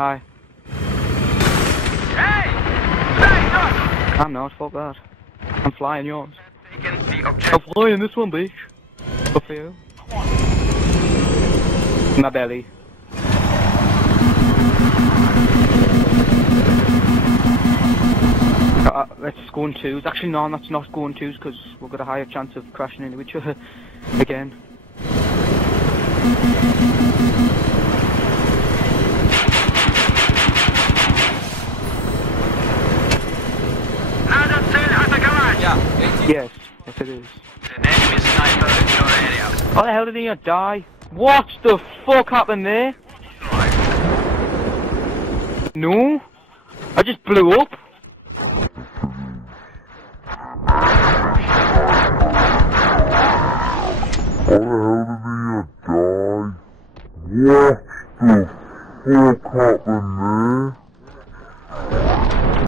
Hi. Hey! Flying up! I'm not, fuck that. I'm flying yours. Taken the I'm objective. flying this one, bitch. Good for you. My belly. Let's go in twos. Actually, no, let's not go in twos because we've got a higher chance of crashing into each other again. Another cell has a garage. Yeah, 18. Yes, yes it is. An enemy sniper in your area. How the hell did he not die? What the fuck happened there? No? I just blew up? How the hell did he die? What the fuck happened